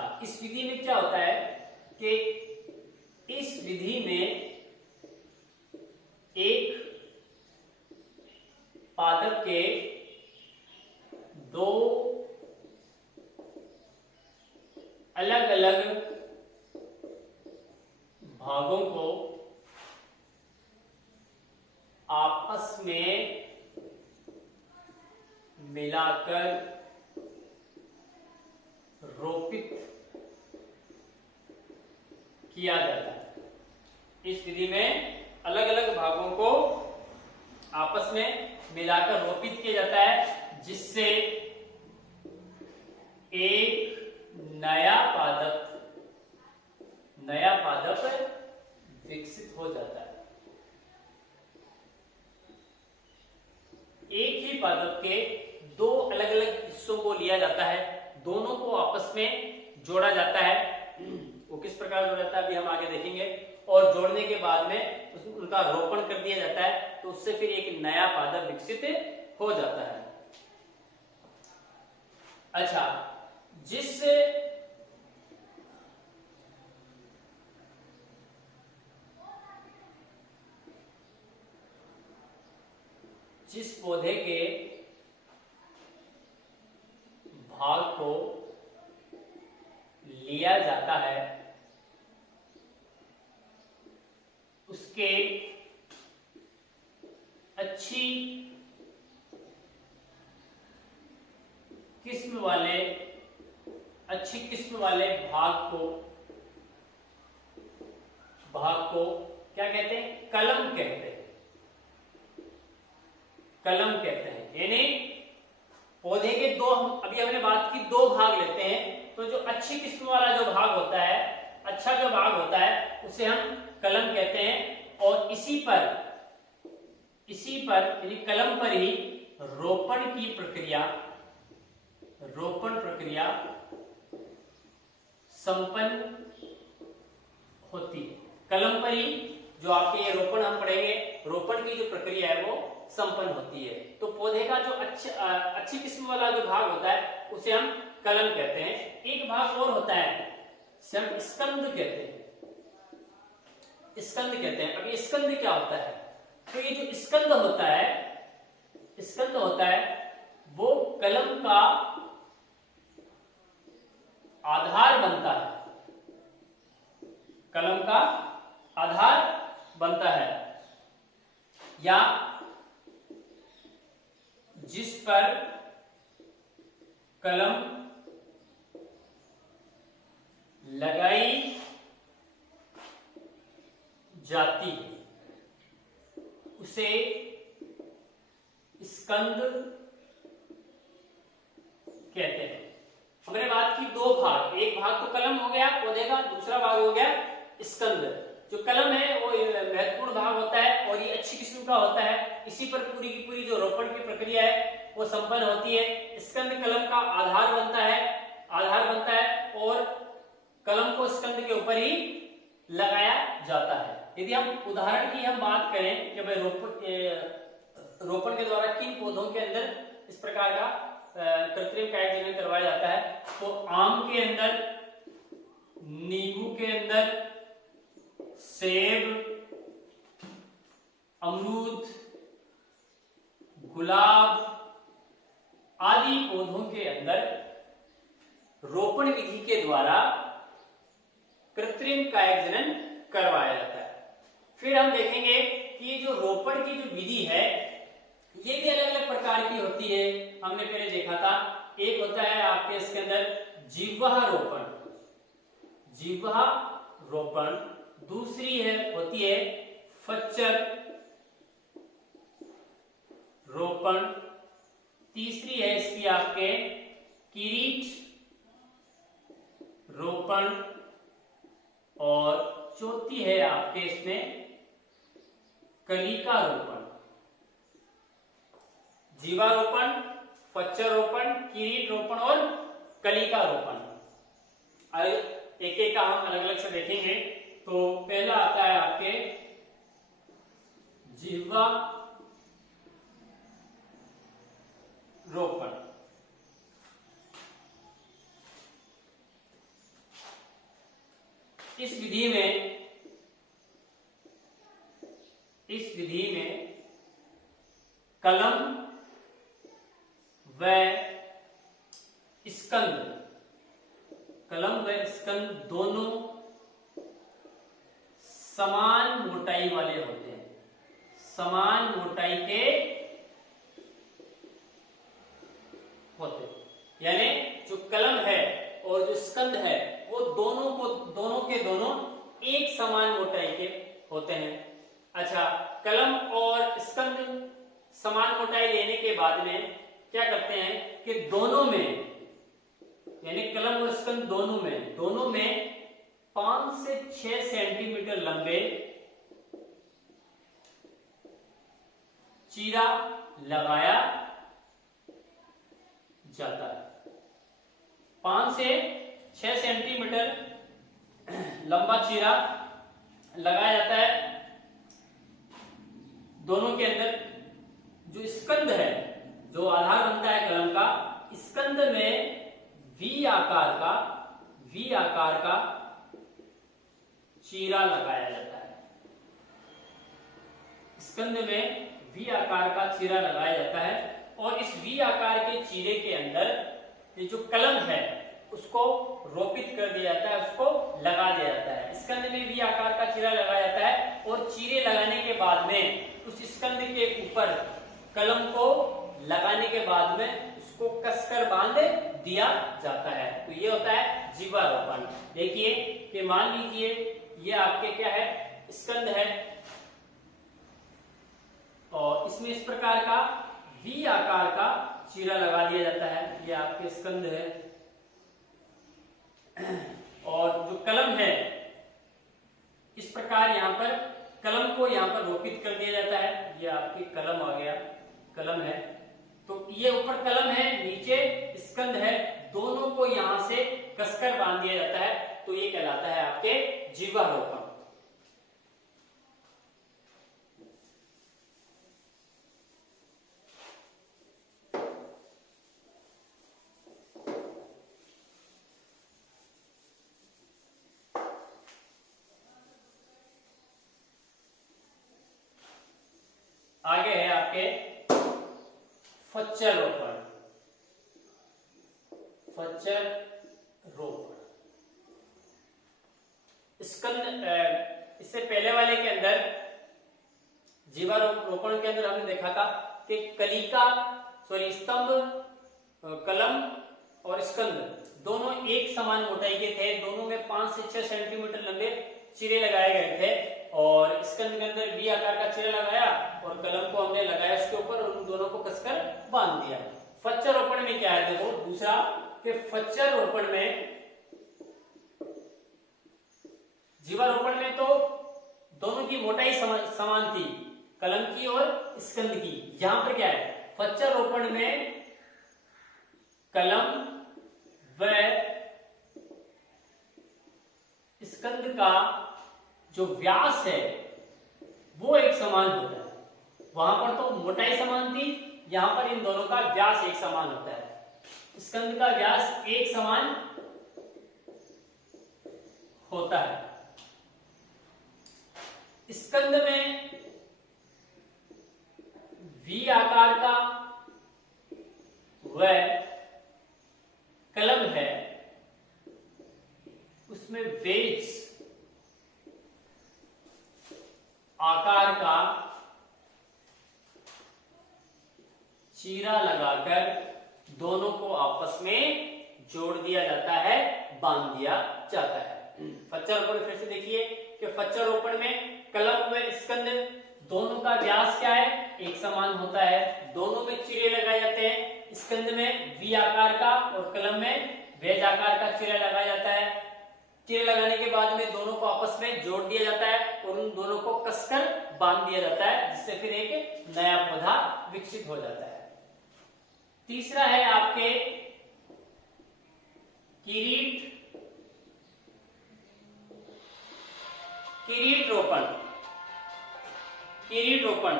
अच्छा, इस विधि में क्या होता है कि इस विधि में एक पादप के दो अलग अलग भागों को आपस में मिलाकर रोपित किया जाता है। इस विधि में अलग अलग भागों को आपस में मिलाकर रोपित किया जाता है, जिससे एक नया पादप विकसित हो जाता है। एक ही पादप के दो अलग अलग हिस्सों को लिया जाता है, दोनों को आपस में जोड़ा जाता है। वो किस प्रकार जोड़ा जाता है अभी हम आगे देखेंगे। और जोड़ने के बाद में उनका रोपण कर दिया जाता है, तो उससे फिर एक नया पादप विकसित हो जाता है। अच्छा, जिस पौधे के भाग को लिया जाता है उसके अच्छी किस्म वाले भाग को क्या कहते हैं? कलम कहते हैं। कलम कहते हैं। यानी पौधे के दो, अभी हमने बात की, दो भाग लेते हैं, तो जो अच्छी किस्म वाला जो भाग होता है, अच्छा जो भाग होता है, उसे हम कलम कहते हैं। और इसी पर यानी कलम पर ही रोपण प्रक्रिया संपन्न होती है। कलम पर ही जो आपके ये रोपण हम पढ़ेंगे, रोपण की जो प्रक्रिया है वो संपन्न होती है। तो पौधे का जो अच्छी किस्म वाला जो भाग होता है उसे हम कलम कहते हैं। एक भाग और होता है, इसे हम स्कंद कहते हैं। अब ये स्कंद क्या होता है? तो ये जो स्कंद होता है वो कलम का आधार बनता है। कलम का आधार बनता है, या जिस पर कलम लगाई जाती है उसे स्कंद कहते हैं। हमने बात की दो भाग, एक भाग तो कलम हो गया पौधे का, दूसरा भाग हो गया स्कंद। जो कलम है वो महत्वपूर्ण भाग होता है और ये अच्छी किस्म का होता है। इसी पर पूरी की पूरी जो रोपण की प्रक्रिया है वो संपन्न होती है। स्कंद कलम का आधार बनता है और कलम को स्कंद के ऊपर ही लगाया जाता है। यदि हम उदाहरण की हम बात करें कि भाई रोपण के द्वारा किन पौधों के अंदर इस प्रकार का कृत्रिम कायजनन करवाया जाता है, तो आम के अंदर, नींबू के अंदर, सेब, अमरूद, गुलाब आदि पौधों के अंदर रोपण विधि के द्वारा कृत्रिम कायजनन करवाया जाता है। फिर हम देखेंगे कि जो रोपण की जो विधि है ये भी अलग अलग प्रकार की होती है। हमने पहले देखा था, एक होता है आपके इसके अंदर जीवा रोपण, दूसरी होती है फच्चर रोपण, तीसरी है इसकी आपके किरीट रोपण, और चौथी है आपके इसमें कलिका रोपण। जीवारोपण, फच्चर रोपण, किरीट रोपण और कलिका रोपण। एक एक का हम अलग अलग से देखेंगे। तो पहला आता है आपके जीवा रोपण। इस विधि में कलम व स्कंद दोनों समान मोटाई वाले होते हैं, समान मोटाई के होते हैं। यानी जो कलम है और जो स्कंद है वो दोनों के दोनों एक समान मोटाई के होते हैं। अच्छा, कलम और स्कंद समान मोटाई लेने के बाद में क्या करते हैं कि दोनों में, यानी कलम और स्कंद दोनों में 5 से 6 सेंटीमीटर लंबे चीरा लगाया जाता है। 5 से 6 सेंटीमीटर लंबा चीरा लगाया जाता है दोनों के अंदर। जो स्कंद है, जो आधार बनता है कलम का, स्कंद में वी आकार का चीरा लगाया जाता है। स्कंद में वी आकार का चीरा लगाया जाता है और इस वी आकार के चीरे के अंदर ये जो कलम है उसको रोपित कर दिया जाता है, उसको लगा दिया जाता है। स्कंद में वी आकार का चीरा लगाया जाता है और चीरे लगाने के बाद में उस स्कंद के ऊपर कलम को लगाने के बाद में उसको कसकर बांध दिया जाता है। तो ये होता है जीवारोपण। देखिए कि मान लीजिए ये आपके क्या है, स्कंद है और इसमें इस प्रकार का वी आकार का चीरा लगा दिया जाता है। ये आपके स्कंद है और जो कलम है इस प्रकार यहाँ पर कलम को यहाँ पर रोपित कर दिया जाता है। ये आपकी कलम आ गया, कलम है, तो ये ऊपर कलम है, नीचे स्कंद है, दोनों को यहां से कसकर बांध दिया जाता है। तो ये कहलाता है आपके जीवारोपण। आगे है आपके फच्चर रोपण। फच्चर रोपण स्कंद, इससे पहले वाले के अंदर जीवारोपण के अंदर हमने देखा था कि स्तंभ, कलम और स्कंद दोनों एक समान मोटाई के थे। दोनों में 5 से 6 सेंटीमीटर लंबे चिरे लगाए गए थे और स्कंद के अंदर वी आकार का चिरा लगाया और कलम को हमने लगाया उसके ऊपर और उन दोनों को कसकर बांध दिया। फच्चर रोपण में क्या है, देखो दूसरा कि फच्चर रोपण में, जीवारोपण में तो दोनों की मोटाई समान थी, कलम की और स्कंद की। यहां पर क्या है, फच्चर रोपण में कलम व स्कंद का जो व्यास है वो एक समान होता है। वहां पर तो मोटाई समान थी, यहां पर इन दोनों का व्यास एक समान होता है। स्कंद का व्यास एक समान होता है। स्कंद में वी आकार का व कलम है, उसमें वेज आकार का चीरा लगाकर दोनों को आपस में जोड़ दिया जाता है, बांध दिया जाता है। फच्चर रोपण फिर से देखिए कि फच्चर रोपण में कलम व स्कंद दोनों का व्यास क्या है, एक समान होता है। दोनों में चिरे लगाए जाते हैं। स्कंद में वी आकार का और कलम में वेज आकार का चिरा लगाया जाता है। चिरे लगाने के बाद में दोनों को आपस में जोड़ दिया जाता है और उन दोनों को कसकर बांध दिया जाता है, जिससे फिर एक नया पौधा विकसित हो जाता है। तीसरा है आपके किरीट रोपण। किरीट रोपण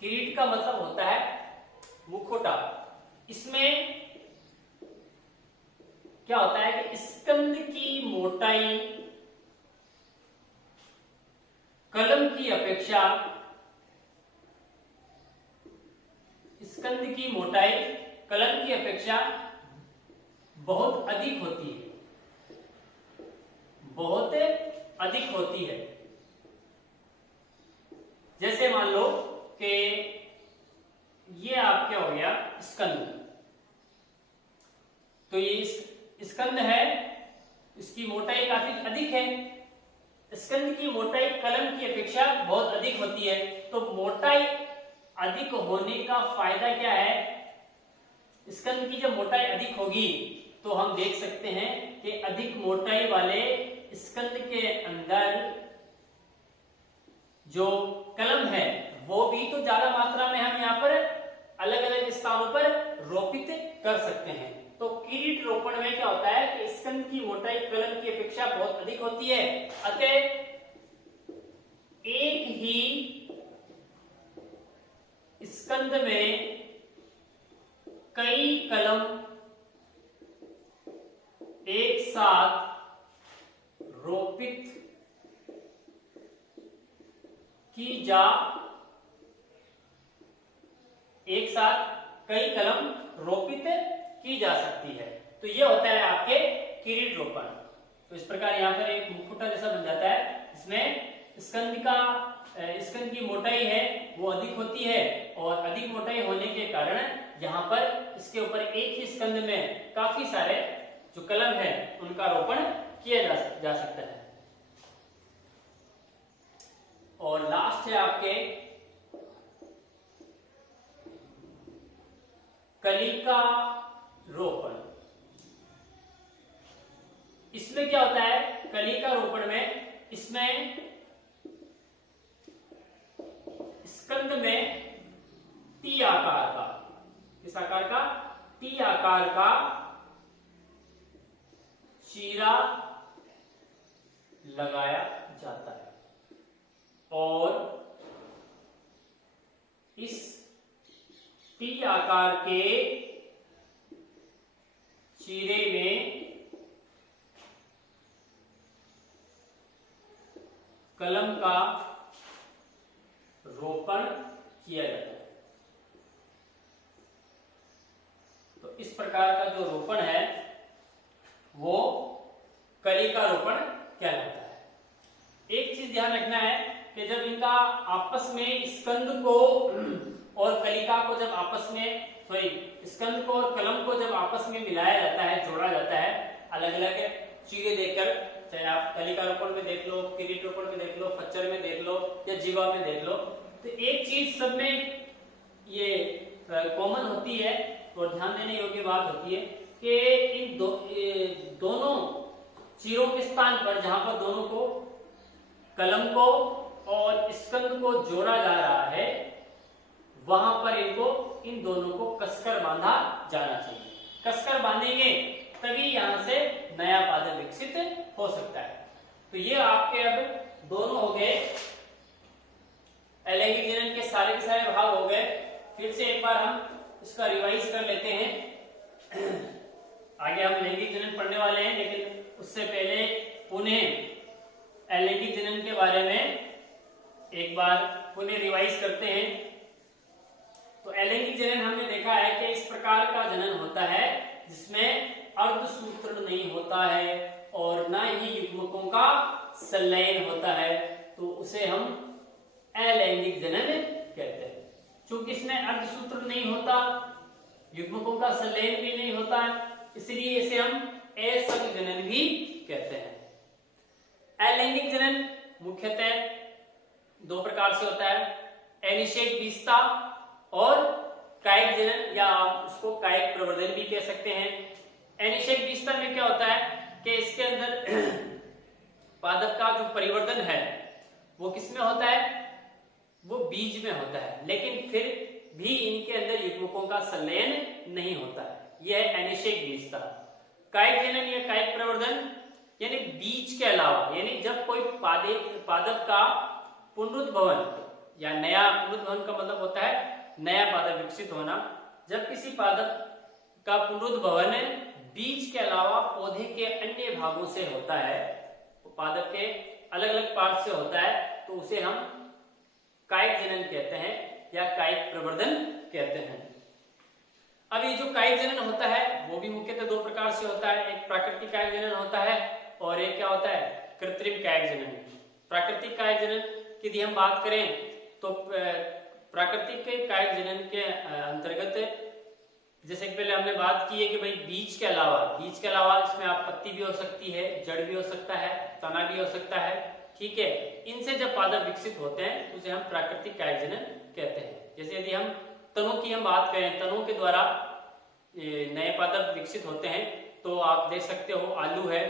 किरीट का मतलब होता है मुखौटा। इसमें क्या होता है कि स्कंद की मोटाई कलम की अपेक्षा, स्कंद की मोटाई कलम की अपेक्षा बहुत अधिक होती है, बहुत अधिक होती है। जैसे मान लो कि ये आपके हो गया स्कंद, तो ये स्कंद है, इसकी मोटाई काफी अधिक है। स्कंद की मोटाई कलम की अपेक्षा बहुत अधिक होती है, तो मोटाई अधिक होने का फायदा क्या है? स्कंद की जब मोटाई अधिक होगी तो हम देख सकते हैं कि अधिक मोटाई वाले स्कंद के अंदर जो कलम है वो भी तो ज्यादा मात्रा में हम यहाँ पर अलग अलग स्थानों पर रोपित कर सकते हैं। तो किरीट रोपण में क्या होता है कि स्कंद की मोटाई कलम की अपेक्षा बहुत अधिक होती है, अतः एक ही स्कंद में कई कलम एक साथ रोपित की जा, एक साथ कई कलम रोपित की जा सकती है। तो ये होता है आपके किरीट रोपण। तो इस प्रकार यहाँ पर एक मुखौटा जैसा बन जाता है, इसमें स्कंद की मोटाई है वो अधिक होती है, और अधिक मोटाई होने के कारण यहाँ पर इसके ऊपर एक ही स्कंद में काफी सारे जो कलम है उनका रोपण किया जा सकता है। और लास्ट है आपके कलिका रोपण। इसमें क्या होता है? कलिका रोपण में इसमें स्कंद में टी आकार का, किस आकार का? टी आकार का चीरा लगाया जाता है, और इस टी आकार के चीरे में कलम का रोपण किया जाता है। तो इस प्रकार का जो रोपण है वो कलिका रोपण कहलाता है। एक चीज ध्यान रखना है कि जब इनका आपस में स्कंद को और कलिका को जब आपस में स्कंद को और कलम को जब आपस में मिलाया जाता है, जोड़ा जाता है, अलग अलग चीजें देकर, चाहे आप कलिका रोपण में देख लो, किरीट रोपण में देख लो, फच्चर में देख लो या जीवा में देख लो, तो एक चीज सब में ये कॉमन होती है और ध्यान देने योग्य बात होती है कि इन दोनों चीरों के स्थान पर जहां पर दोनों को, कलम को और स्कंद को जोड़ा जा रहा है, वहां पर इन दोनों को कसकर बांधा जाना चाहिए। कसकर बांधेंगे तभी यहां से नया पादप विकसित हो सकता है। तो ये आपके अब दोनों हो गए, अलैंगिक जनन के सारे भाग हो गए। फिर से एक बार हम इसका रिवाइज कर लेते हैं। आगे हम लैंगिक जनन पढ़ने वाले हैं, लेकिन उससे पहले पुनः अलैंगिक जनन के बारे में एक बार पुनः रिवाइज करते हैं। तो अलैंगिक जनन हमने देखा है कि इस प्रकार का जनन होता है जिसमें अर्धसूत्रण नहीं होता है और ना ही युग्मकों का संलयन होता है, तो उसे हम अलैंगिक जनन कहते हैं। चूंकि इसमें अर्धसूत्रण नहीं होता, युग्मकों का संलयन भी नहीं होता, इसलिए इसे हम असंग जनन भी कहते हैं। अलैंगिक जनन मुख्यतः दो प्रकार से होता है, अनिषेक बीजता और कायिक जनन, या आप उसको कायिक प्रवर्धन भी कह सकते हैं। अनिषेक बीजता में क्या होता है कि इसके अंदर पादप का जो परिवर्तन है वो किसमें होता है? वो बीज में होता है, लेकिन फिर भी इनके अंदर युग्मकों का संलयन नहीं होता है। यह है अनिषेक बीजता। कायिक जनन या कायिक प्रवर्धन यानी बीज के अलावा, यानी जब कोई पादप का पुनरुद्भवन या नया, पुनरुद्भवन का मतलब होता है नया पादप विकसित होना। जब किसी पादप का पुनरुद्भवन बीज के अलावा पौधे के अन्य भागों से होता है, पादप के अलग अलग पार्ट से होता है, तो उसे हम कायिक जनन कहते हैं या कायिक प्रवर्धन कहते हैं। अब ये जो कायिक जनन होता है वो भी मुख्यतः दो प्रकार से होता है, एक प्राकृतिक कायिक जनन होता है और एक क्या होता है, कृत्रिम कायिक जनन। प्राकृतिक कायिक जनन की यदि हम बात करें तो प्राकृतिक कायिक जनन के अंतर्गत जैसे कि पहले हमने बात की है कि भाई बीज के अलावा इसमें आप पत्ती भी हो सकती है, जड़ भी हो सकता है, तना भी हो सकता है, ठीक है। इनसे जब पादप विकसित होते हैं तो उसे हम प्राकृतिक कायिक जनन कहते हैं। जैसे यदि हम तनों की हम बात करें, तनों के द्वारा नए पादप विकसित होते हैं, तो आप देख सकते हो आलू है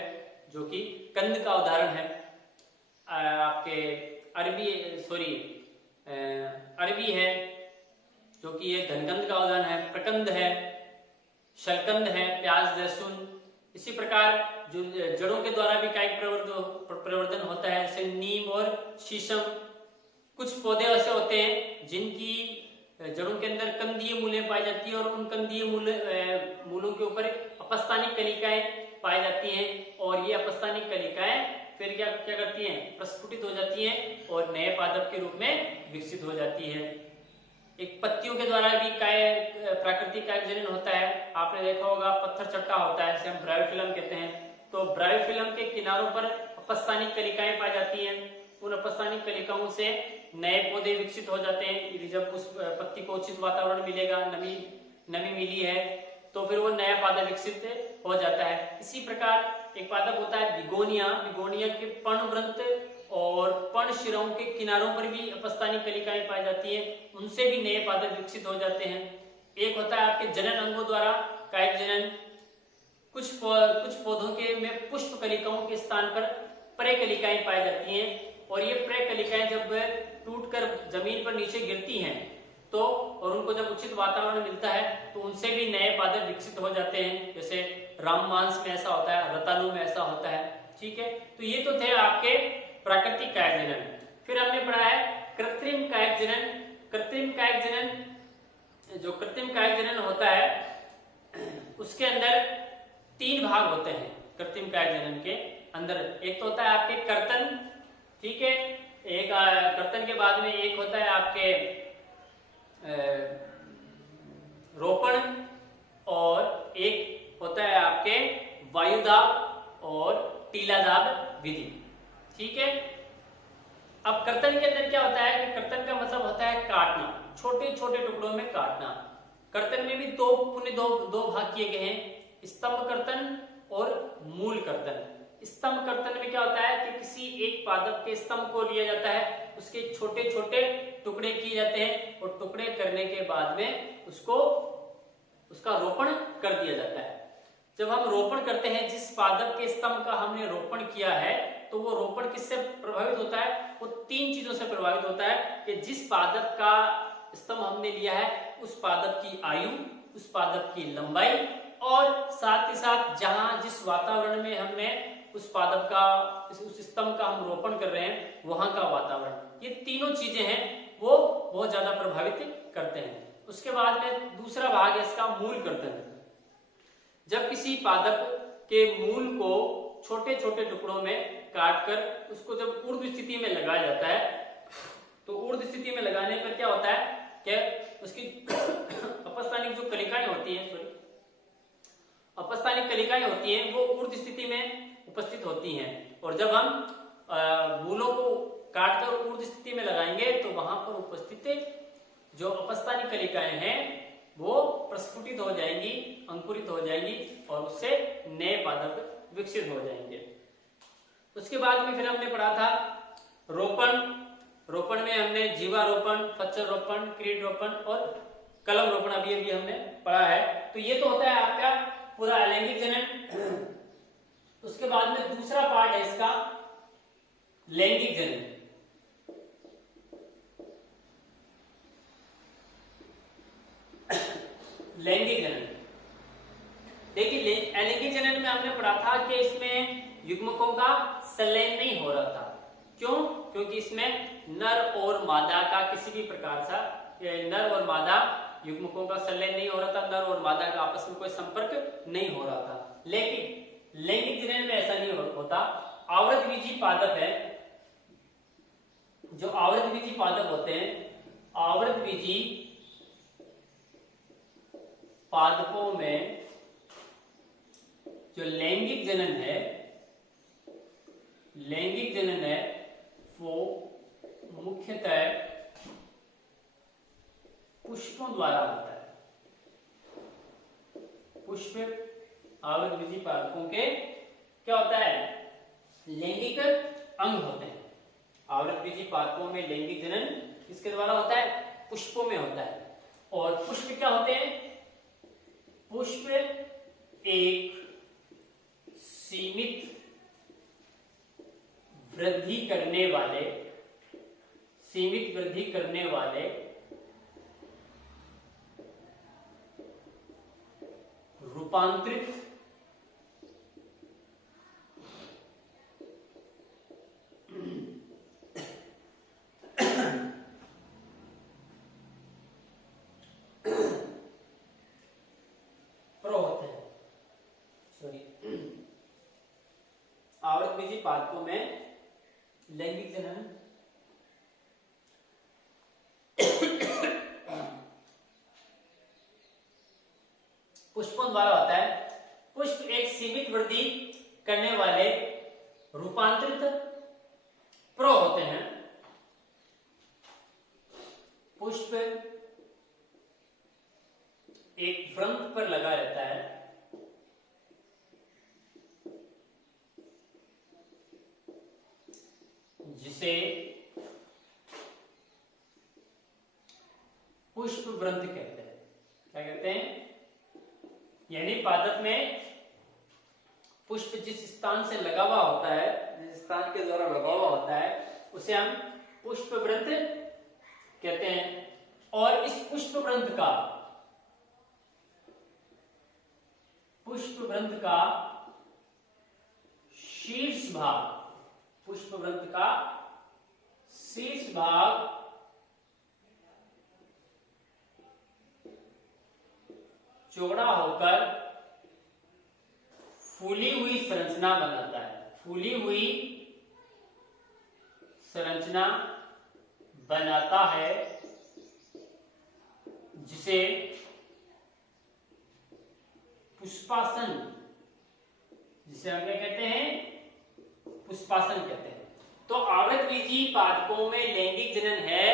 जो कि कंद का उदाहरण है, आपके अरबी है जो कि ये धनकंद का उदाहरण है, प्रकंद है, शलकंद है, प्याज, लहसुन। इसी प्रकार जो जड़ों के द्वारा भी कायिक प्रवर्धन होता है, जैसे नीम और शीशम। कुछ पौधे ऐसे होते हैं जिनकी जड़ों के अंदर कंदीय मूलें पाई जाती है और उन कंदीय मूलों के ऊपर अपस्थानिक कलिकाएं पाई जाती हैं, और ये अपस्थानिक कलिकाएं फिर क्या करती हैं, प्रस्फुटित हो जाती हैं और नए पादप के रूप में विकसित हो जाती है। एक पत्तियों के द्वारा भी प्राकृतिक कायिक जनन होता है। आपने देखा होगा पत्थर चट्टा होता है, जिसे हम ब्रायोफिल्म कहते हैं, तो ब्रायोफिल्म के किनारों पर अपस्थानिक कलिकाएं पाई जाती हैं। उन अपस्थानिक कलिकाओं से नए पौधे विकसित हो जाते हैं। यदि जब उस पत्ती को उचित वातावरण मिलेगा, नमी मिली है, तो फिर वो नया पादप विकसित हो जाता है। इसी प्रकार एक पादप होता है बिगोनिया के पर्णवृंत और पर्णशिराओं के किनारों पर भी अपस्थानिक कलिकाएं पाई जाती हैं, उनसे भी नए पादप विकसित हो जाते हैं। एक होता है आपके जनन अंगों द्वारा कायिक जनन। कुछ पौधों के में पुष्प कलिकाओं के स्थान पर प्रे कलिकाएं पाई जाती हैं, और ये प्रे कलिकाएं जब टूटकर जमीन पर नीचे गिरती हैं तो और उनको जब उचित वातावरण मिलता है तो उनसे भी नए पादप विकसित हो जाते हैं। जैसे राममांस में ऐसा होता है, रतालू में ऐसा होता है, ठीक है। तो ये तो थे आपके प्राकृतिक कायिक जनन। फिर हमने पढ़ा है कृत्रिम कायिक जनन। कृत्रिम कायिक जनन होता है उसके अंदर 3 भाग होते हैं। कृत्रिम कायिक जनन के अंदर एक तो होता है आपके कर्तन, ठीक है, एक कर्तन के बाद में एक होता है आपके रोपण, और एक होता है आपके वायुदाब और टीलादाब विधि, ठीक है। अब कर्तन के अंदर क्या होता है कि कर्तन का मतलब होता है काटना, छोटे छोटे टुकड़ों में काटना। कर्तन में भी दो भाग किए गए हैं, स्तंभ कर्तन और मूल कर्तन। स्तंभ कर्तन में क्या होता है कि किसी एक पादप के स्तंभ को लिया जाता है, उसके छोटे छोटे टुकड़े किए जाते हैं और टुकड़े करने के बाद में उसका रोपण कर दिया जाता है। जब हम रोपण करते हैं, जिस पादप के स्तंभ का हमने रोपण किया है, तो वो रोपण किससे प्रभावित होता है, वो 3 चीजों से प्रभावित होता है कि जिस पादप का स्तंभ हमने लिया है उस पादप की आयु, उस पादप की लंबाई, और साथ ही साथ जहां जिस वातावरण में हमने उस पादप का उस स्तंभ का हम रोपण कर रहे हैं वहां का वातावरण, ये तीनों चीजें हैं वो बहुत ज्यादा प्रभावित करते हैं। उसके बाद में दूसरा भाग है इसका मूल कर्तन। जब किसी पादप के मूल को छोटे छोटे टुकड़ों में काटकर उसको जब ऊर्ध्व स्थिति में लगाया जाता है, तो ऊर्ध्व स्थिति में लगाने पर क्या होता है कि उसकी अपस्थानिक जो कलिकाएं होती हैं, अपस्थानिक कलिकाएं होती हैं वो ऊर्ध्व स्थिति में उपस्थित होती हैं, और जब हम मूलों को काटकर ऊर्ध्व स्थिति में लगाएंगे तो वहां पर उपस्थित जो अपस्थानिक कलिकाएं हैं वो प्रस्फुटित हो जाएंगी, अंकुरित हो जाएंगी, और उससे नए पादप विकसित हो जाएंगे। उसके बाद में फिर हमने पढ़ा था रोपण। रोपण में हमने जीवारोपण, फच्चर रोपण, क्रीड रोपण और कलम रोपण अभी हमने पढ़ा है। तो ये तो होता है आपका पूरा अलैंगिक जनन। उसके बाद में दूसरा पार्ट है इसका लैंगिक जनन। लैंगिक जनन, देखिए अलैंगिक जनन में हमने पढ़ा था कि इसमें युग्मकों का संलयन नहीं हो रहा था। क्यों? क्योंकि इसमें नर और मादा का किसी भी प्रकार सा, नर और मादा युग्मकों का संलयन नहीं हो रहा था, नर और मादा का आपस में कोई संपर्क नहीं हो रहा था। लेकिन लैंगिक जनन में ऐसा नहीं होता। आवृतबीजी पादप है, जो आवृतबीजी पादप होते हैं, आवृतबीजी पादपों में जो लैंगिक जनन है वो मुख्यतः पुष्पों द्वारा होता है। पुष्प आवृतबीजी पादपों के क्या होता है, लैंगिक अंग होते हैं। आवृतबीजी पादपों में लैंगिक जनन किसके द्वारा होता है, पुष्पों में होता है। और पुष्प क्या होते हैं, पुष्प एक सीमित वृद्धि करने वाले रूपांतरित आवृतबीजी पादपों में लैंगिक जनन पुष्पों द्वारा होता है। पुष्प एक सीमित वृद्धि करने वाले रूपांतरित प्रो होते हैं। पुष्प एक वृंत पर लगा रहता है, जिसे पुष्प वृंत कहते हैं। क्या कहते हैं, यानी पादप में पुष्प जिस स्थान से लगा हुआ होता है, जिस स्थान के द्वारा लगा हुआ होता है, उसे हम पुष्प वृंत कहते हैं। और इस पुष्प वृंत का शीर्ष भाग चौड़ा होकर फूली हुई संरचना बनाता है। फूली हुई संरचना बनाता है, जिसे पुष्पासन, जिसे हम क्या कहते हैं, पुष्पासन कहते हैं। तो आवृतबीजी पादपों में लैंगिक जनन है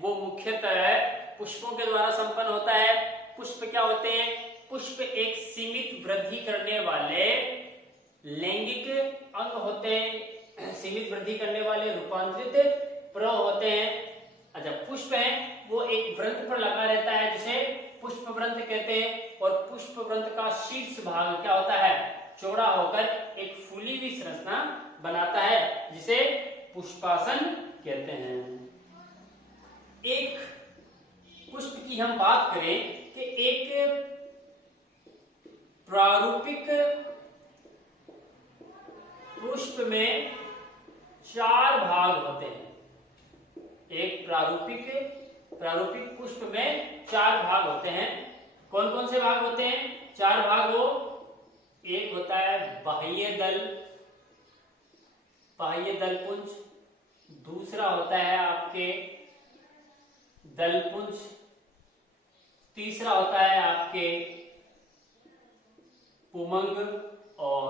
वो मुख्यतः पुष्पों के द्वारा संपन्न होता है। पुष्प क्या होते हैं, पुष्प एक सीमित वृद्धि करने वाले लैंगिक अंग होते हैं, सीमित वृद्धि करने वाले रूपांतरित प्र होते हैं। अच्छा, पुष्प है वो एक वृंत पर लगा रहता है, जिसे पुष्प वृंत कहते हैं। और पुष्प वृंत का शीर्ष भाग क्या होता है, चौड़ा होकर एक फूली हुई संरचना बनाता है, जिसे पुष्पासन कहते हैं। एक पुष्प की हम बात करें कि एक प्रारूपिक पुष्प में 4 भाग होते हैं। एक प्रारूपिक पुष्प में 4 भाग होते हैं। कौन कौन से भाग होते हैं, 4 भाग वो, एक होता है बाह्य दल पुंज, दूसरा होता है आपके दल पुंज, तीसरा होता है आपके पुमंग, और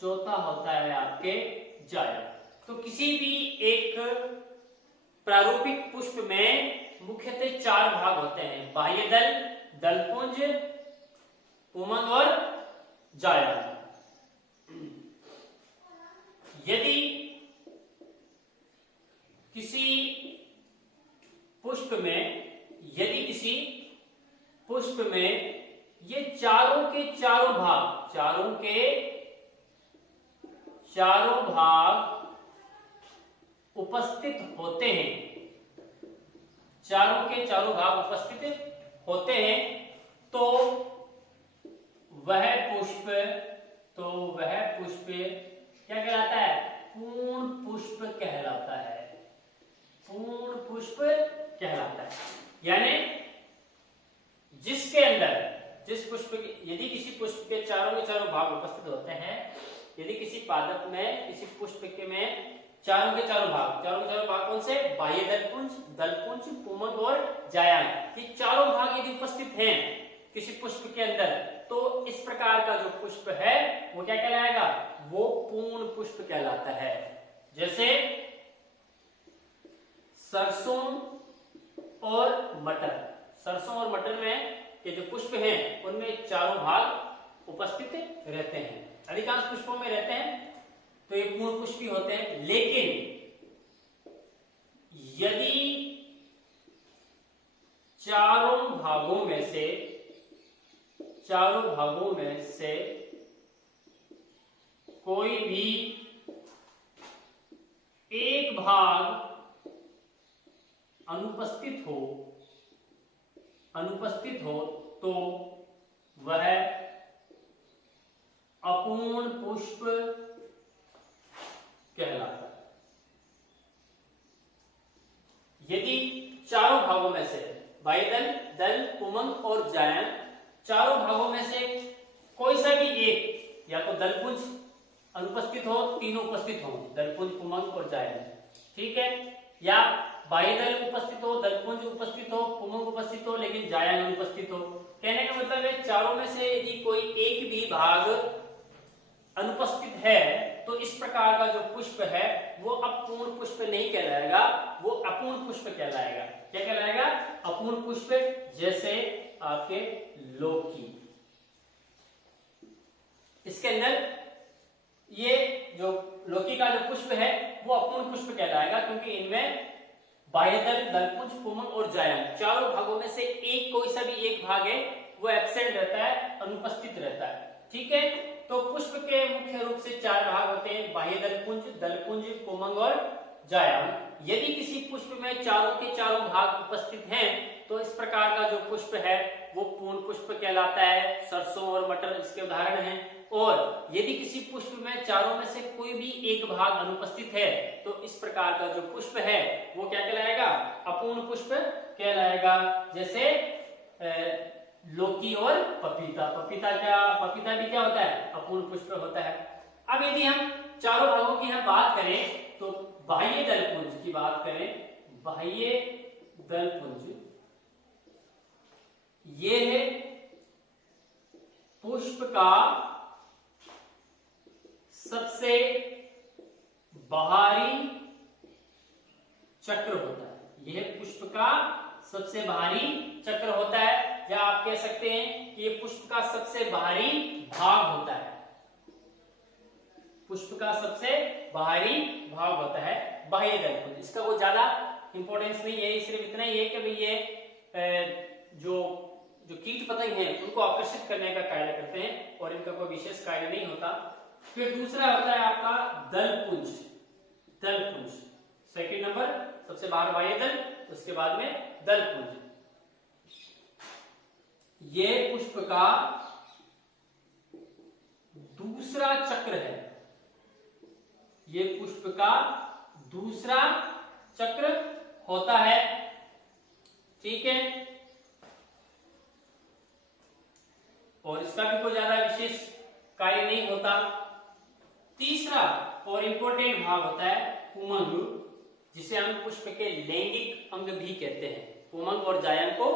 चौथा होता है आपके जायक। तो किसी भी एक प्रारूपिक पुष्प में मुख्यतः 4 भाग होते हैं, बाह्य दल, दलपुंज, पुमंग और जायक। यदि किसी पुष्प में ये चारों के चारों भाग उपस्थित होते हैं, चारों के चारों भाग उपस्थित होते हैं, तो वह पुष्प क्या कहलाता है, पूर्ण पुष्प कहलाता है। पूर्ण पुष्प कहलाता है। यानी जिसके अंदर जिस पुष्प यदि किसी पुष्प के चारों भाग उपस्थित होते हैं, यदि किसी पादप में किसी पुष्प के में चारों के चारों भाग कौन से? बाह्य दलपुंज, दलपुंज, पुमंग और जायांग, ये चारों भाग यदि उपस्थित हैं किसी पुष्प के अंदर, तो इस प्रकार का जो पुष्प है वो क्या कहलाएगा? वो पूर्ण पुष्प कहलाता है। जैसे सरसों और मटर में ये जो पुष्प हैं उनमें चारों भाग उपस्थित रहते हैं, अधिकांश पुष्पों में रहते हैं, तो ये पूर्ण पुष्पी होते हैं। लेकिन यदि चारों भागों में से कोई भी एक भाग अनुपस्थित हो तो वह अपूर्ण पुष्प कहलाता है। यदि चारों भागों में से बाह्यदल, दल, पुमंग और जायंग, चारों भागों में से कोई सा भी एक, या तो दलपुंज अनुपस्थित हो, तीनों उपस्थित हो, दलपुंज, पुमंग और जायंग, ठीक है, या बाह्यदल उपस्थित हो, दलपुंज उपस्थित हो, पुमंग उपस्थित हो, लेकिन जायंग अनुपस्थित हो। कहने का मतलब है चारों में से यदि कोई एक भी भाग अनुपस्थित है तो इस प्रकार का जो पुष्प है वो अपूर्ण पुष्प नहीं कहलाएगा, वो अपूर्ण पुष्प कहलाएगा। क्या कहलाएगा? अपूर्ण पुष्प। जैसे आपके लौकी, इसके अंदर ये जो लौकी का जो पुष्प है वो अपूर्ण पुष्प कहलाएगा, क्योंकि इनमें बाह्यदल, दलपुंज, पुमंग और जायंग, चारों भागों में से एक कोई सा भी एक भाग है वो एब्सेंट रहता है, अनुपस्थित रहता है, ठीक है। तो पुष्प के मुख्य रूप से चार भाग होते हैं, बाह्य दलपुंज, दलपुंज, पुमंग और जायंग। यदि किसी पुष्प में चारों के चारों भाग उपस्थित हैं तो इस प्रकार का जो पुष्प है वो पूर्ण पुष्प कहलाता है। सरसों और मटर इसके उदाहरण हैं। और यदि किसी पुष्प में चारों में से कोई भी एक भाग अनुपस्थित है तो इस प्रकार का जो पुष्प है वो क्या कहलाएगा? अपूर्ण पुष्प कहलाएगा। जैसे लौकी और पपीता, पपीता भी क्या होता है? अपूर्ण पुष्प होता है। अब यदि हम चारों भागों की हम बात करें तो बाह्य दलपुंज की बात करें, बाह्य दलपुंज ये है पुष्प का सबसे बाहरी चक्र होता है। यह पुष्प का सबसे बाहरी चक्र होता है, या आप कह सकते हैं कि यह पुष्प का सबसे बाहरी भाग होता है। पुष्प का सबसे बाहरी भाग होता है बाह्य दलपुंज। इसका कोई ज्यादा इंपॉर्टेंस नहीं है, सिर्फ इतना ही है कि भाई ये जो कीट पतंग हैं उनको आकर्षित करने का कार्य करते हैं और इनका कोई विशेष कार्य नहीं होता। फिर दूसरा होता है आपका दलपुंज। सेकंड नंबर सबसे बाहर बाह्य दल, उसके बाद में दलपुंज। ये पुष्प का दूसरा चक्र है, ये पुष्प का दूसरा चक्र होता है, ठीक है। और इसका भी कोई ज्यादा विशेष कार्य नहीं होता। तीसरा और इंपॉर्टेंट भाग होता है पुमंग, जिसे हम पुष्प के लैंगिक अंग भी कहते हैं। पुमंग और जायंग को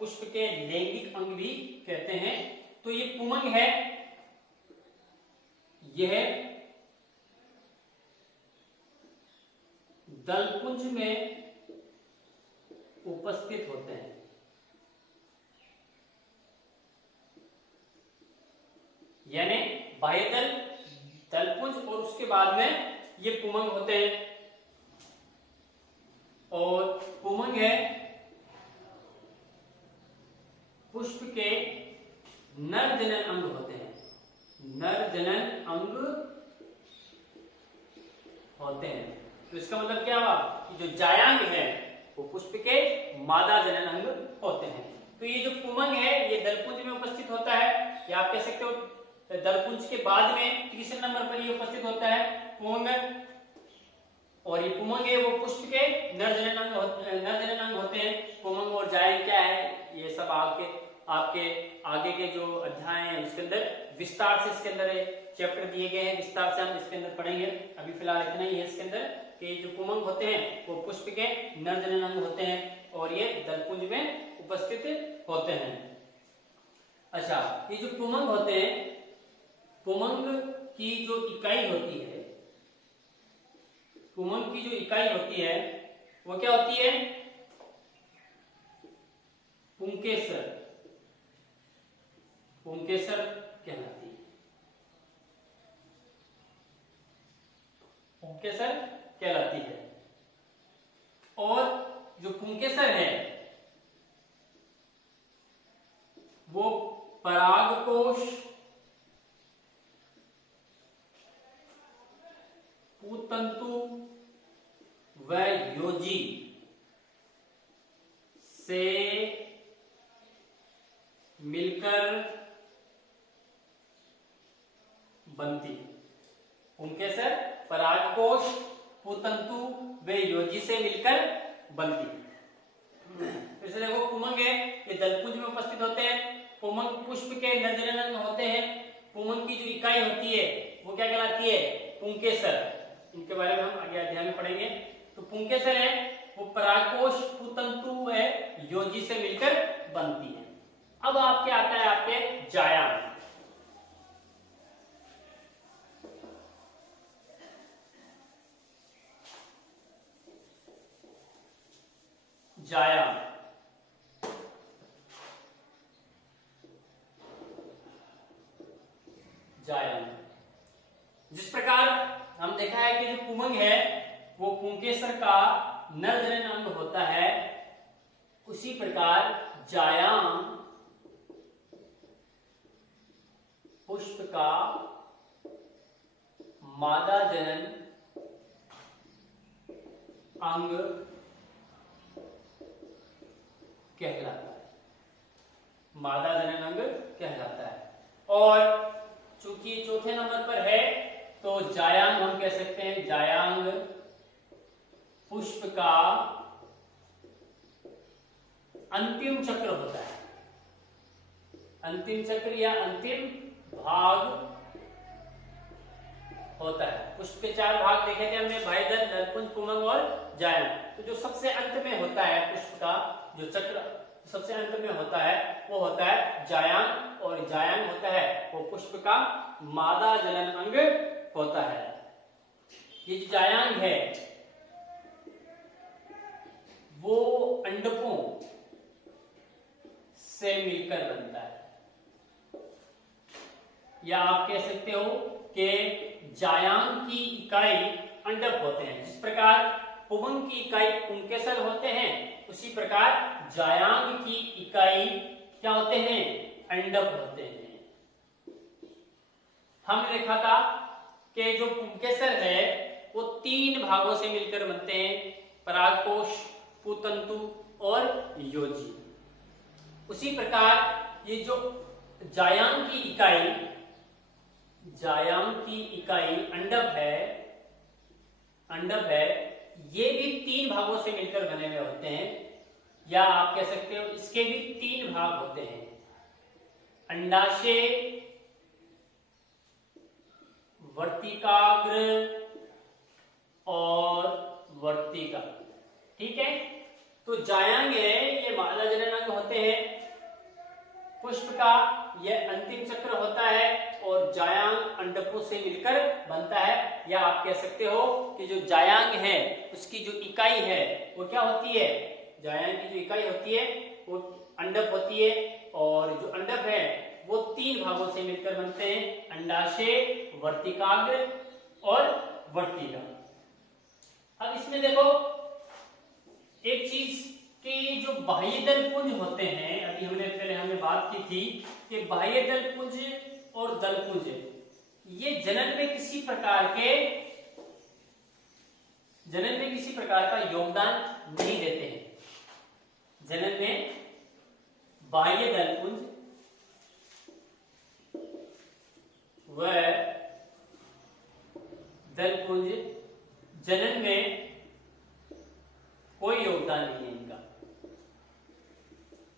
पुष्प के लैंगिक अंग भी कहते हैं। तो ये पुमंग है, यह दलपुंज में उपस्थित होते हैं। यानी बाह्यदल, दलपुंज और उसके बाद में ये पुमंग होते हैं। और पुमंग है पुष्प के नर जनन अंग होते हैं, नर जनन अंग होते हैं। तो इसका मतलब क्या हुआ कि जो जायांग है वो पुष्प के मादा जनन अंग होते हैं। तो ये जो पुमंग है ये दलपुंज में उपस्थित होता है, या आप कह सकते हो दलपुंज के बाद में तीसरे नंबर पर ये उपस्थित होता है पुमंग। और ये पुमंग है वो पुष्प के नर जनन अंग होते हैं। पुमंग और जायंग क्या है? ये सब आपके आगे के जो अध्याय हैं उसके अंदर विस्तार से इसके अंदर चैप्टर दिए गए हैं, विस्तार से हम इसके अंदर पढ़ेंगे। अभी फिलहाल इतना ही है इसके अंदर कि जो पुमंग होते हैं वो पुष्प के नर जननांग होते हैं और ये दलपुंज में उपस्थित होते हैं। अच्छा, ये जो पुमंग होते हैं, पुमंग की जो इकाई होती है, पुमंग की जो इकाई होती है वो क्या होती है? पुंकेसर, पुंकेसर कहलाती है, पुंकेसर कहलाती है। और जो पुंकेसर है वो परागकोश, पूतंतु व योजी से मिलकर बनती। पुंकेसर परागकोश, पूतंतु व योजी से मिलकर बनती। फिर से देखो, पुमंग है ये दलपुंज में उपस्थित होते हैं। पुमंग पुष्प के नर जननांग होते हैं। पुमंग की जो इकाई होती है वो क्या कहलाती है? पुंकेसर। इनके बारे में हम आगे अध्याय में पढ़ेंगे। तो पुंकेसर है वो परागकोश, पूतंतु व योजी से मिलकर बनती है। अब आपके आता है आपके जायांग। जायांग, जायांग जिस प्रकार हम देखा है कि जो पुमंग है वो पुंकेसर का नर जननांग होता है, उसी प्रकार जायांग पुष्प का मादा जनन अंग कहलाता है, मादा जनन अंग कहलाता है। और चूंकि चौथे नंबर पर है तो जायांग हम कह सकते हैं, जायांग पुष्प का अंतिम चक्र होता है, अंतिम चक्र या अंतिम भाग होता है। पुष्प के 4 भाग देखे थे हमने, बाह्यदल, दलपुंज, पुमंग और जायांग। तो जो सबसे अंत में होता है पुष्प का जो चक्र सबसे अंत में होता है वो होता है जायांग, और जायांग होता है वो पुष्प का मादा जनन अंग होता है। ये जो जायांग है वो अंडकों से मिलकर बनता है, या आप कह सकते हो कि जायांग की इकाई अंडक होते हैं। जिस प्रकार पुमंग की इकाई पुंकेसर होते हैं, उसी प्रकार जायांग की इकाई क्या होते हैं? अंडक होते हैं। हमने देखा था कि जो पुंकेसर है वो 3 भागों से मिलकर बनते हैं, परागकोश, पूतंतु और योजी। उसी प्रकार ये जो जायांग की इकाई, जायांग की इकाई अंडक है, अंडक है, ये भी 3 भागों से मिलकर बने हुए होते हैं, या आप कह सकते हो इसके भी 3 भाग होते हैं, अंडाशय, वर्तिकाग्र और वर्तिका। ठीक है, तो जायांग है ये मादा जननांग होते हैं, पुष्प का यह अंतिम चक्र होता है, और जायांग अंडकों से मिलकर बनता है। या आप कह सकते हो कि जो जायांग है उसकी जो इकाई है वो क्या होती है? जायांग की जो इकाई होती है वो अंडक होती है, और जो अंडक है वो 3 भागों से मिलकर बनते हैं, अंडाशय, वर्तिकाग्र और वर्तिका। अब इसमें देखो एक चीज कि जो बाह्यदल पुंज होते हैं, अभी हमने बात की थी कि बाह्यदल पुंज और दलपुंज ये जनन में किसी प्रकार का योगदान नहीं देते हैं। जनन में बाह्य दलपुंज व दलपुंज जनन में कोई योगदान नहीं है इनका।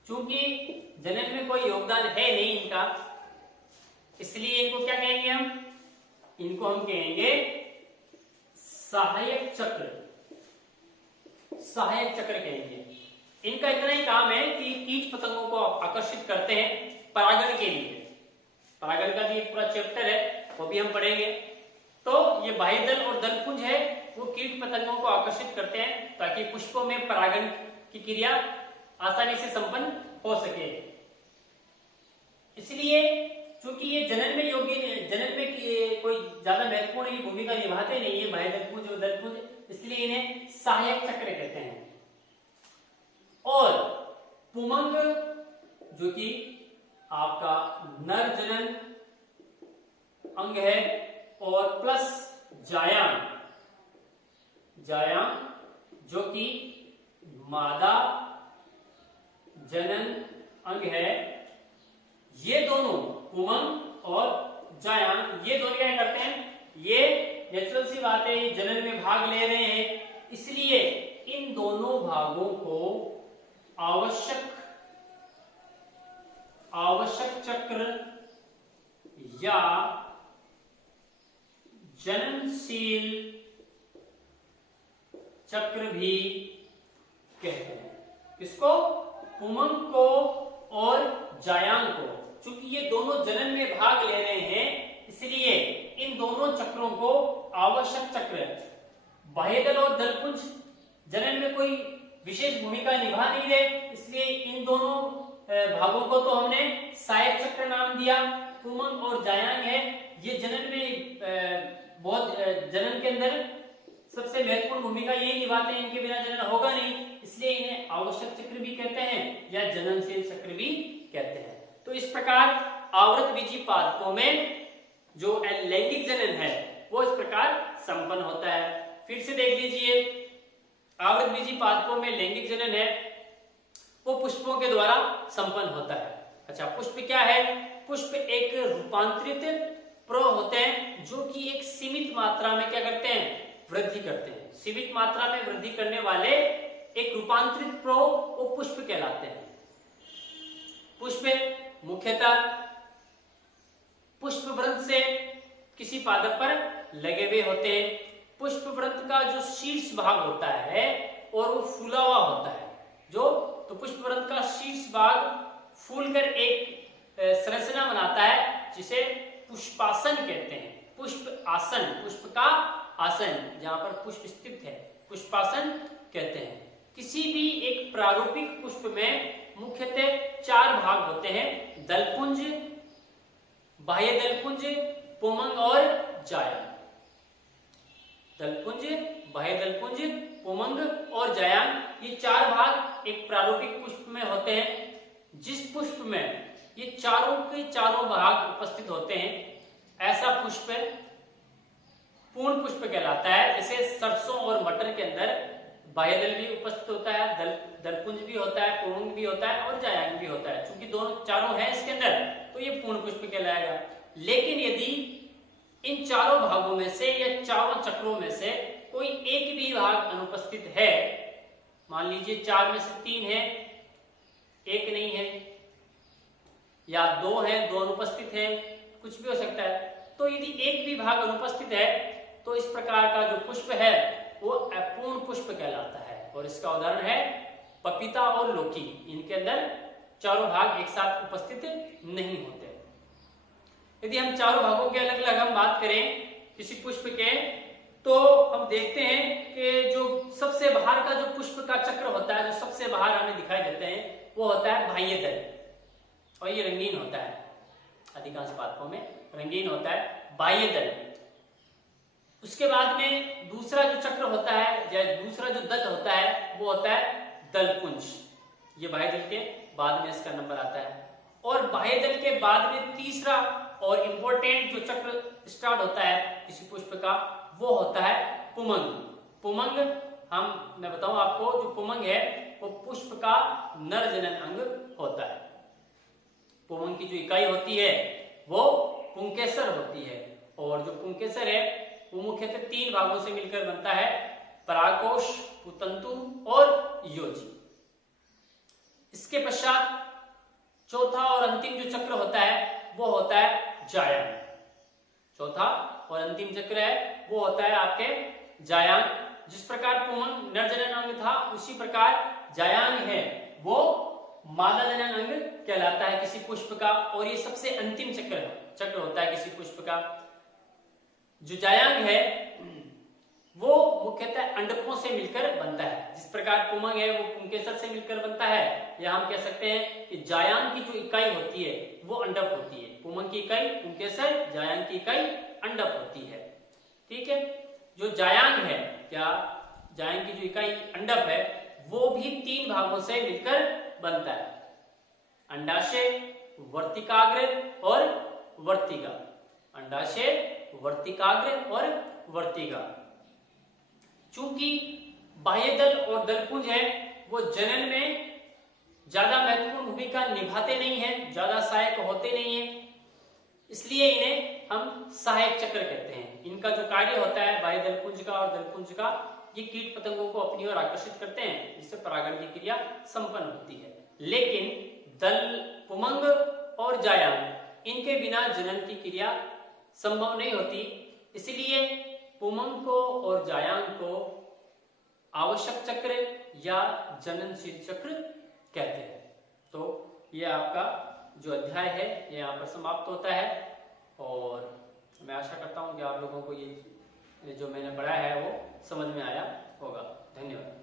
चूंकि जनन में कोई योगदान है नहीं इनका, इसलिए इनको क्या कहेंगे हम? इनको हम कहेंगे सहायक चक्र। सहायक चक्र कहेंगे। इनका इतना ही काम है कि कीट पतंगों को आकर्षित करते हैं परागण के लिए। परागण का भी एक पूरा चैप्टर है, वो भी हम पढ़ेंगे। तो ये बाह्यदल और दलपुंज है, वो कीट पतंगों को आकर्षित करते हैं ताकि पुष्पों में परागण की क्रिया आसानी से संपन्न हो सके। इसलिए चूंकि ये जनन में कोई ज्यादा महत्वपूर्ण भूमिका निभाते नहीं है बाह्यदलपुंज और दलपुंज, इसलिए इन्हें सहायक चक्र कहते हैं। और पुमंग जो कि आपका नर जनन अंग है, और प्लस जायांग जो कि मादा जनन अंग है, ये दोनों पुमंग और जायांग ये दोनों क्या करते हैं? ये नेचुरल सी बात है, ये जनन में भाग ले रहे हैं, इसलिए इन दोनों भागों को आवश्यक चक्र या जननशील चक्र भी कहते हैं। किसको? पुमंग को और जायांग को। चूंकि ये दोनों जनन में भाग ले रहे हैं, इसलिए इन दोनों चक्रों को आवश्यक चक्र, बाह्यदल और दलपुंज जनन में कोई विशेष भूमिका निभा नहीं रहे, इसलिए इन दोनों भागों को तो हमने सहायक चक्र नाम दिया। पुमंग और जायांग है, ये जनन में बहुत जनन के अंदर सबसे महत्वपूर्ण भूमिका ये निभाते हैं, इनके बिना जनन होगा नहीं, इसलिए इन्हें आवश्यक चक्र भी कहते हैं या जननशील चक्र भी कहते हैं। तो इस प्रकार आवृतबीजी पादपों में जो लैंगिक जनन है वो इस प्रकार संपन्न होता है। फिर से देख लीजिए, आवृतबीजी पादपों में लैंगिक जनन है वो पुष्पों के द्वारा संपन्न होता है। अच्छा, पुष्प क्या है? पुष्प एक रूपांतरित प्रो होते हैं जो कि एक सीमित मात्रा में क्या करते हैं? वृद्धि करते हैं। सीमित मात्रा में वृद्धि करने वाले एक रूपांतरित प्रो वो पुष्प कहलाते हैं। पुष्प मुख्यतः पुष्प वृंत से किसी पादप पर लगे हुए होते हैं। पुष्प वृंत का जो शीर्ष भाग होता है और वो फूला हुआ होता है, तो पुष्प वृंत का शीर्ष भाग फूलकर एक संरचना बनाता है जिसे पुष्पासन कहते हैं। पुष्प आसन, पुष्प का आसन जहां पर पुष्प स्थित है, पुष्पासन कहते हैं। किसी भी एक प्रारूपिक पुष्प में मुख्यतः 4 भाग होते हैं: दलपुंज, बाह्य दलपुंज, पुमंग और जायांग। दलपुंज, बाह्य दलपुंज, पुमंग और जायांग, ये 4 भाग एक प्रारूपिक पुष्प में होते हैं। जिस पुष्प में ये चारों के चारों भाग उपस्थित होते हैं, ऐसा पुष्प पूर्ण पुष्प कहलाता है। जैसे सरसों और मटर के अंदर बाह्यदल भी उपस्थित होता है, दलपुंज भी होता है, पुमंग भी होता है और जायांग भी होता है। चूंकि दोनों चारों हैं इसके अंदर, तो ये पूर्ण पुष्प कहलाएगा। लेकिन यदि इन चारों भागों में से या चारों चक्रों में से कोई एक भी भाग अनुपस्थित है, मान लीजिए 4 में से 3 है, 1 नहीं है, या 2 है, 2 अनुपस्थित है, कुछ भी हो सकता है। तो यदि एक भी भाग अनुपस्थित है तो इस प्रकार का जो पुष्प है वो अपूर्ण पुष्प कहलाता है। और इसका उदाहरण है पपीता और लौकी, इनके अंदर चारों भाग एक साथ उपस्थित नहीं होते। यदि हम चारों भागों के अलग अलग हम बात करें किसी पुष्प के, तो हम देखते हैं कि जो सबसे बाहर का जो पुष्प का चक्र होता है, जो सबसे बाहर हमें दिखाई देते हैं, वो होता है बाह्य दल, और ये रंगीन होता है। अधिकांश पादपों में रंगीन होता है बाह्य दल। उसके बाद में दूसरा जो चक्र होता है या दूसरा जो दल होता है वो होता है दलपुंज। ये बाह्य दल के बाद में इसका नंबर आता है। और बाह्य दल के बाद में तीसरा और इंपॉर्टेंट जो चक्र स्टार्ट होता है किसी पुष्प का, वो होता है पुमंग। पुमंग मैं बताऊं आपको, जो पुमंग है वो पुष्प का नर जनन अंग होता है। पुमंग की जो इकाई होती है वो पुंकेसर होती है, और जो पुंकेसर है वो मुख्यतः 3 भागों से मिलकर बनता है: परागकोश, पुतंतु और योजी। इसके पश्चात चौथा और अंतिम जो चक्र होता है वो होता है जायान। चौथा और अंतिम चक्र है वो होता है आपके जायान। जिस प्रकार पुमंग नर जनन अंग था उसी प्रकार जायान है वो मादा जनन अंग कहलाता है किसी पुष्प का, और ये सबसे अंतिम चक्र होता है किसी पुष्प का। जो जायांग है वो मुख्यतः अंडकों से मिलकर बनता है। जिस प्रकार पुमंग है वो पुंकेसर से मिलकर बनता है, या हम कह सकते हैं कि जायांग की जो इकाई होती है वो अंडक होती है। पुमंग की इकाई पुंकेसर, जायांग की इकाई अंडक होती है। ठीक है, जो जायांग है, क्या जायांग की जो इकाई अंडक है वो भी 3 भागों से मिलकर बनता है, अंडाशय, वर्तिकाग्र और वर्तिका। अंडाशय, वर्तिकाग्र और वर्तिका। चूंकि बाह्यदल और दलपुंज है वो जनन में ज्यादा महत्वपूर्ण भूमिका निभाते नहीं हैं, ज्यादा सहायक होते नहीं हैं, इसलिए इन्हें हम सहायक चक्र कहते हैं। इनका जो कार्य होता है बाह्य दलपुंज का और दलपुंज का, ये कीट पतंगों को अपनी ओर आकर्षित करते हैं, जिससे परागण की क्रिया संपन्न होती है। लेकिन दल, पुमंग और जायांग इनके बिना जनन की क्रिया संभव नहीं होती, इसलिए पुमंग को और जायांग को आवश्यक चक्र या जननशील चक्र कहते हैं। तो ये आपका जो अध्याय है ये यहाँ पर समाप्त होता है, और मैं आशा करता हूँ कि आप लोगों को ये जो मैंने पढ़ा है वो समझ में आया होगा। धन्यवाद।